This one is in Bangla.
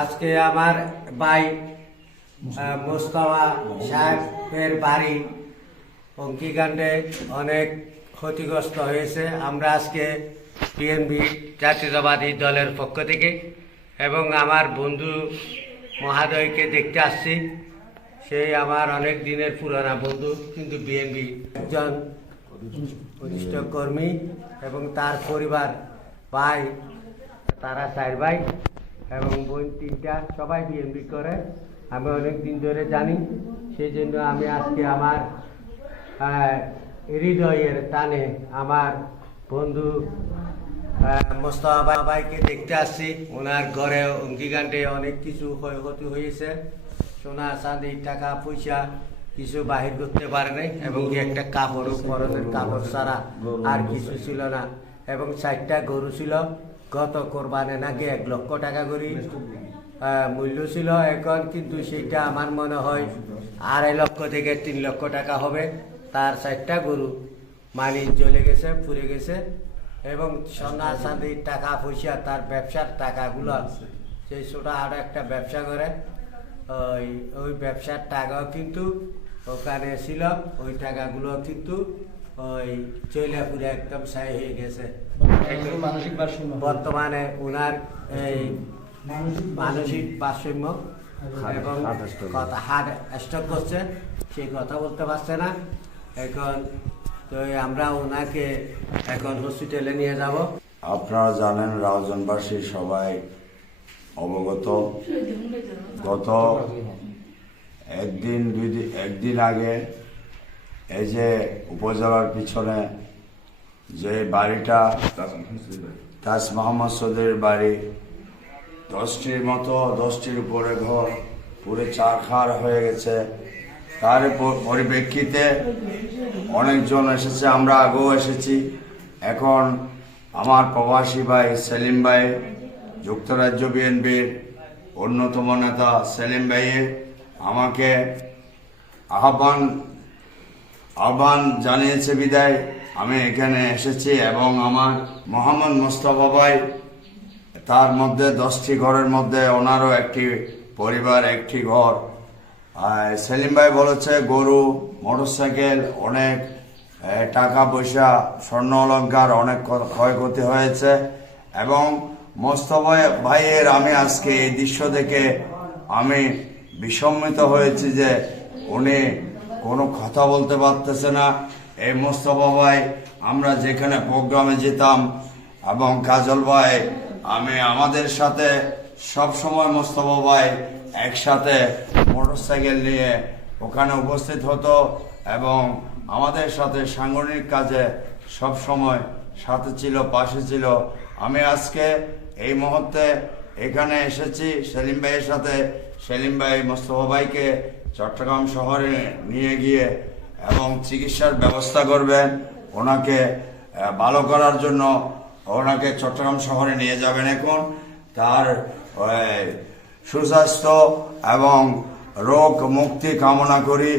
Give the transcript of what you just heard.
আজকে আমার ভাই মোস্তফা সাহেবের বাড়ি অঙ্কিকাণ্ডে অনেক ক্ষতিগ্রস্ত হয়েছে। আমরা আজকে বিএনপি জাতীয়তাবাদী দলের পক্ষ থেকে এবং আমার বন্ধু মহাদয়কে দেখতে আসছি। সেই আমার অনেক দিনের পুরানা বন্ধু, কিন্তু বিএনপি একজন ঘনিষ্ঠ কর্মী এবং তার পরিবার, ভাই, তারা চার ভাই। এবং বোন তিনটা, সবাই বিএনপি করে। আমি অনেক দিন ধরে জানি সেই জন্য আমি আজকে আমার হৃদয়ের টানে আমার বন্ধু মোস্তফা ভাইকে দেখতে আসছি। ওনার ঘরে অঙ্গীকাণ্ডে অনেক কিছু ক্ষয়ক্ষতি হয়েছে। সোনা চাঁদি টাকা, পয়সা কিছু বাহির করতে পারে নাই এবং একটা কাপড় পরনের কাপড় ছাড়া আর কিছু ছিল না। এবং চারটা গরু ছিল। গত কোরবানে নাকি এক লক্ষ টাকা করে। মূল্য ছিল এখন, কিন্তু সেটা আমার মনে হয় আড়াই লক্ষ থেকে তিন লক্ষ টাকা হবে। তার চারটা গরু মানি জ্বলে গেছে, পুড়ে গেছে এবং সোনা চাঁদি টাকা পয়সা, তার ব্যবসার টাকাগুলো সেই ছোট আরও একটা ব্যবসা করে, ওই ওই ব্যবসার টাকাও কিন্তু ওখানে ছিল, ওই টাকাগুলো কিন্তু ওই চলে পুরে একদম সাই হয়ে গেছে। বর্তমানে ওনার এই মানসিক ভারসাম্য। এবং কথা হার্ট স্ট্রোক করছে সেই কথা বলতে পারছে না। এখন তো আমরা ওনাকে এখন হসপিটালে নিয়ে যাব। আপনারা জানেন রাউজানবাসী সবাই অবগত। গত একদিন দুই দিন একদিন আগে এই যে উপজেলার পিছনে যে বাড়িটা তাজ মোহাম্মদ সদের বাড়ি, দশটির মতো, দশটির উপরে ঘর, পুরো চারখার হয়ে গেছে। তার পরিপ্রেক্ষিতে অনেকজন এসেছে, আমরা আগেও এসেছি। এখন আমার প্রবাসী ভাই সেলিম ভাই, যুক্তরাজ্য বিএনপির অন্যতম নেতা সেলিম ভাইয়ে আমাকে আহ্বান আহ্বান জানিয়েছে বিদায়। আমি এখানে এসেছি এবং আমার মোহাম্মদ মোস্তফা ভাই, তার মধ্যে দশটি ঘরের মধ্যে ওনারও একটি পরিবার, একটি ঘর। সেলিম ভাই বলেছে, গরু, মোটরসাইকেল, অনেক টাকা পয়সা স্বর্ণ অলঙ্কার অনেক ক্ষয়ক্ষতি হয়েছে। এবং মোস্তফা ভাইয়ের আমি আজকে এই দৃশ্য দেখে আমি বিসম্মিত হয়েছি যে উনি কোনো কথা বলতে পারতেছে না। এই মোস্তফা ভাই, আমরা যেখানে প্রোগ্রামে যেতাম এবং কাজল ভাই, আমি আমাদের সাথে, সব সময় মোস্তফা ভাই একসাথে মোটরসাইকেল নিয়ে ওখানে উপস্থিত হতো এবং আমাদের সাথে সাংগঠনিক কাজে সব সময় সাথে ছিল, পাশে ছিল। আমি আজকে এই মুহূর্তে এখানে এসেছি সেলিম ভাইয়ের সাথে। সেলিম ভাই মোস্তফা ভাইকে চট্টগ্রাম শহরে নিয়ে গিয়ে এবং চিকিৎসার ব্যবস্থা করবেন। ওনাকে ভালো করার জন্য ওনাকে চট্টগ্রাম শহরে নিয়ে যাবেন এখন। তার সুস্বাস্থ্য এবং রোগ মুক্তি কামনা করি।